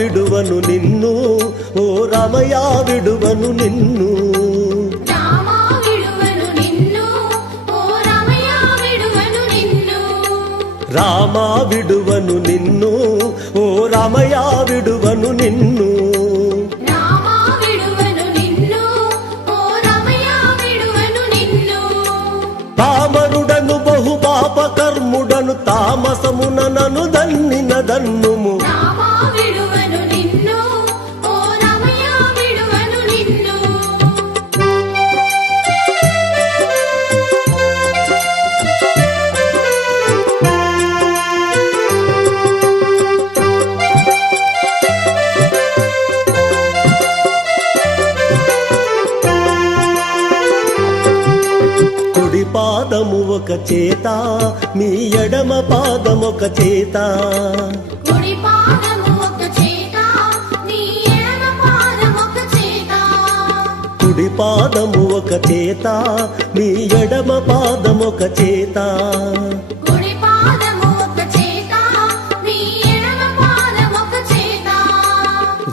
విడువను నిన్ను ఓ రమయ విడువను నిన్ను రామా విడువను నిన్ను ఓ రమయ విడువను నిన్ను రామా విడువను నిన్ను ఓ రమయ విడువను నిన్ను రామా విడువను నిన్ను ఓ రమయ విడువను నిన్ను తామరుడను బహు పాప కర్ముడను తామసమున నను దన్నిన దన్నుము రామా విడువను నిన్ను ఓ రమయ విడువను నిన్ను కుడి పాదము ఒక చేత మీ ఎడమ పాదము ఒక చేత కుడి పాదము ఒక చేత నీ ఎడమ పాదము ఒక చేత కుడి పాదము ఒక చేత మీ ఎడమ పాదము ఒక చేత కుడి పాదము ఒక చేత నీ ఎడమ పాదము ఒక చేత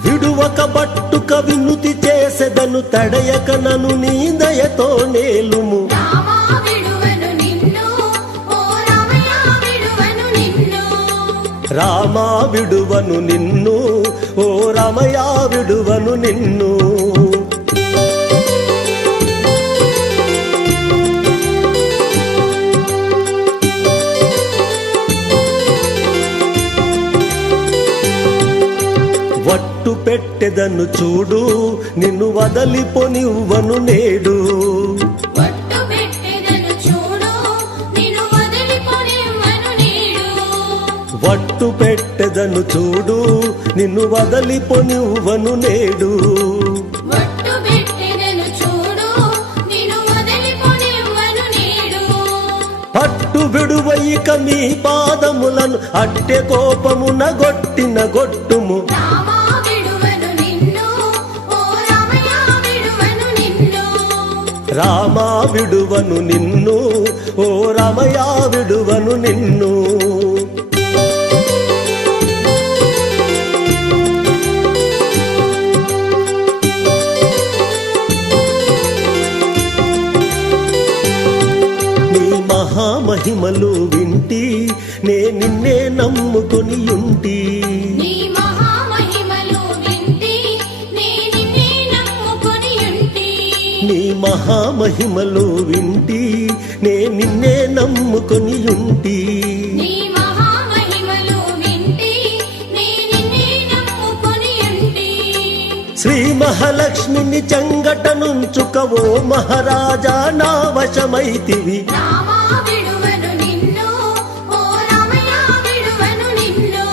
విడువక బట్టుక వినుతి చేసెదను తడయక నను నీ దయతో నేలుము రామా విడువను నిన్ను ఓ రమయ విడువను నిన్ను రామా విడువను నిన్ను ఓ రమయ విడువను నిన్ను వట్టు పెట్టెదను చూడు నిన్ను వదలిపోనివ్వను నేడు వట్టు పెట్టెదను చూడు నిన్ను వదిలిపోనివ్వను నీడు వట్టు పెట్టెదను చూడు నిన్ను వదలిపోనివ్వను నేడు వట్టు పెట్టెదను చూడు నిన్ను వదిలిపోనివ్వను నీడు పట్టు విడువైక మీ పాదములను అట్టె కోపమున గొట్టిన గొట్టుము రామా విడువను నిన్ను ఓ రమయ విడువను నిన్ను రామా విడువను నిన్ను ఓ రమయ విడువను నిన్ను నీ మహామహిమలు వింటి నే నిన్నే నమ్ముకొని ఉంటి నీ మహామహిమలు వింటి నే నిన్నే నమ్ముకొని ఉంటి నీ మహామహిమలు వింటి నే నిన్నే నమ్ముకొని ఉంటి నీ మహామహిమలు వింటి నే నిన్నే నమ్ముకొని ఉంటి శ్రీ మహాలక్ష్మిని చంగట నుంచుక ఓ మహారాజా నా వశమైతివి రామా విడువను నిన్ను ఓ రమయ విడువను నిన్ను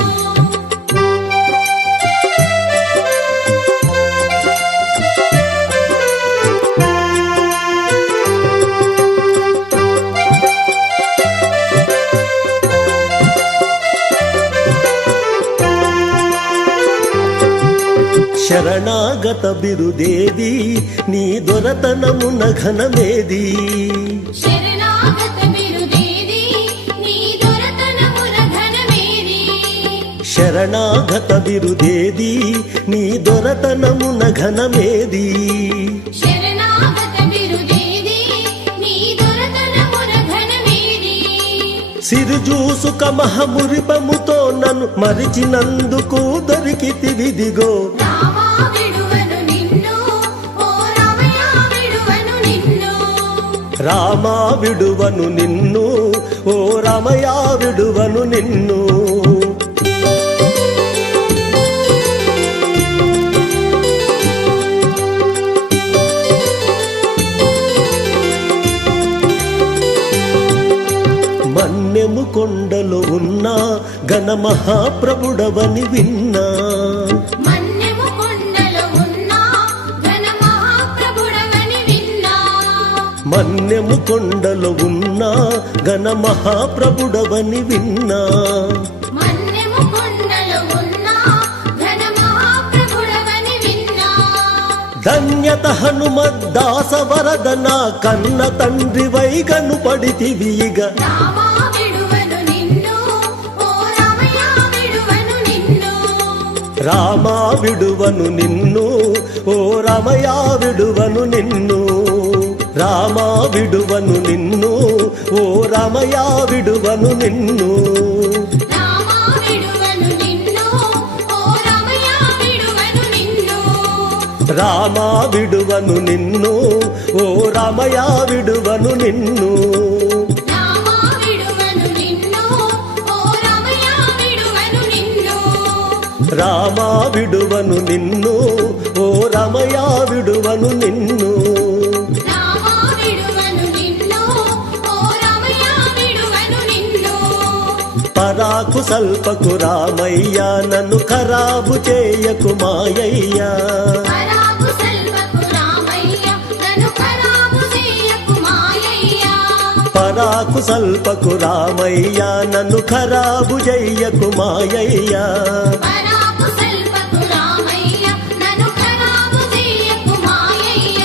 శరణాగత బిరుదేది నీ దొరతనమున ఘనమేది శరణాగత బిరుదేది నీ దొరతనమున ఘనమేది శరణాగత బిరుదేది నీ దొరతనమున ఘనమేది శరణాగత బిరుదేది నీ దొరతనమున ఘనమేది సిరుజూసుక మహమురిపముతో నన్ను మరిచినందుకు దొరికితివిదిగో రామా విడువను నిన్ను ఓ రమయ విడువను నిన్ను రామా విడువను నిన్ను ఓ రమయ విడువను నిన్ను మన్యము కొండలో ఉన్న ఘన మహాప్రభుడవని విన్నా మన్యము కొండలో ఉన్న ఘన మహాప్రభుడవని విన్నా మన్యము కొండలో ఉన్న ఘన మహాప్రభుడవని విన్నా మన్యము కొండలో ఉన్న ఘన మహాప్రభుడవని విన్నా ధన్యత హనుమద్దాస వరదన కన్న తండ్రి వైగను పడితివిగ రామా విడువను నిన్ను ఓ రమయ విడువను నిన్ను రామా విడువను నిన్ను ఓ రమయ విడువను నిన్ను రామా విడువను నిన్ను ఓ రమయ విడువను నిన్ను రామా విడువను నిన్ను ఓ రమయ విడువను నిన్ను రామా విడువను నిన్ను ఓ రమయ విడువను నిన్ను రామా విడువను నిన్ను ఓ రమయ విడువను నిన్ను రామా విడువను నిన్ను ఓ రమయ విడువను నిన్ను రామా విడువను నిన్ను ఓ రమయ విడువను నిన్ను పరాకు సల్పకు రామయ్య నన్ను ఖరాబు చేయకు మాయయ్యా పరాకు సల్పకు రామయ్య నన్ను ఖరాబు చేయకు మాయయ్య పరాకు సల్పకు రామయ్య నన్ను ఖరాబు చెయ్యకు మాయయ్యా పరాకు సల్పకు రామయ్య నన్ను ఖరాబు చేయకు మాయయ్య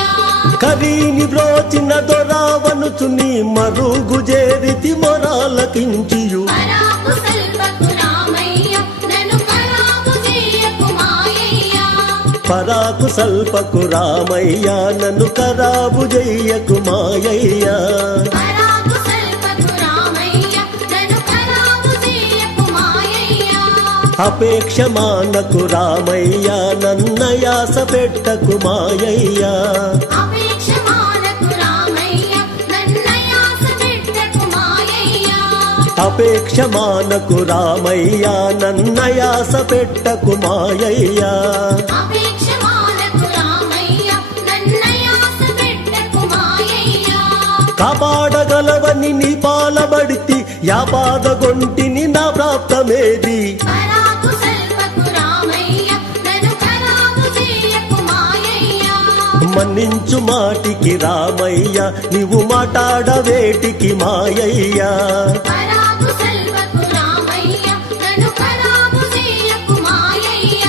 కరీని బ్రోచిన దొరావనుచు నీ మరుగు చేరితి మొరాలకించియు పరాకు సల్పకు రామయ్య నన్ను ఖరాబు చేయకు మాయయ్య పరాకు సల్పకు రామయ్య నన్ను ఖరాబు చెయ్యకు మాయయ్యా పరాకు సల్పకు రామయ్య నన్ను ఖరాబు చేయకు మాయయ్య అపేక్ష మానకు రామయ్య నన్నయాస పెట్టకు మాయయ్యా అపేక్ష మానకు రామయ్య నన్నయాస పెట్టకు మాయయ్య అపేక్ష మానకు రామయ్య నన్నయాస పెట్టకు మాయయ్యా అపేక్ష మానకు రామయ్య నన్నయాస పెట్టకు మాయయ్య కాపాడగలవని నీ పాలబడితి యాపాదగొంటిని నా ప్రాప్తమేది పరాకు సల్పకు రామయ్య నన్ను ఖరాబు చేయకు మాయయ్య మన్నించు మాటికి రామయ్య నీవు మాటాడవేటికి మాయయ్యా పరాకు సల్పకు రామయ్య నన్ను ఖరాబు చేయకు మాయయ్య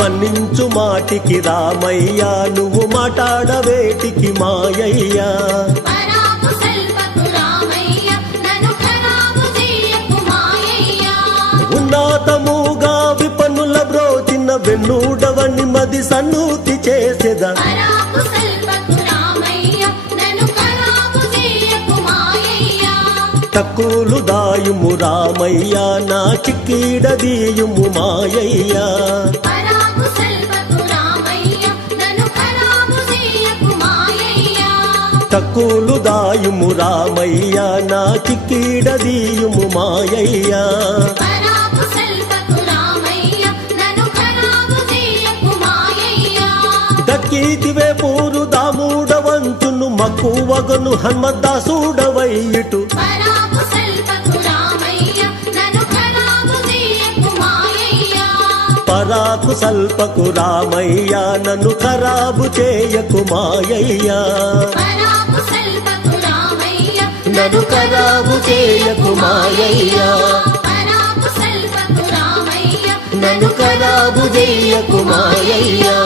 మన్నించు మాటికి రామయ్య నువ్వు మాటాడవేటికి మాయయ్యా పరాకు సల్పకు రామయ్య నన్ను ఖరాబు చేయకు మాయయ్య ఉన్నతముగా విపన్నుల బ్రోచిన వెన్నుడవని మది సన్నూతి చేసేదా పరాకు సల్పకు రామయ్య నన్ను ఖరాబు చేయకు మాయయ్య తక్కులు దాయుము రామయ్య నా చిక్కీడదీయుము మాయయ్యా పరాకు సల్పకు రామయ్య నన్ను ఖరాబు చేయకు మాయయ్య తక్కులు దాయుము రామయ్య నా చిక్కీడదీయుము మాయయ్యా పరాకు సల్పకు రామయ్య నన్ను ఖరాబు చేయకు మాయయ్య దక్కీతివే పూరు దామూడవంతును మక్కువగను హన్మద్దాసుడవయ్యిటు పరాకు సల్పకు రామయ్య నన్ను ఖరాబు చేయకు మాయయ్య పరాకు సల్పకు రామయ్య నన్ను ఖరాబు చేయకు మాయయ్యా పరాకు సల్పకు రామయ్య నన్ను ఖరాబు చేయకు మాయయ్యా పరాకు సల్పకు రామయ్య నన్ను ఖరాబు చేయకు మాయయ్యా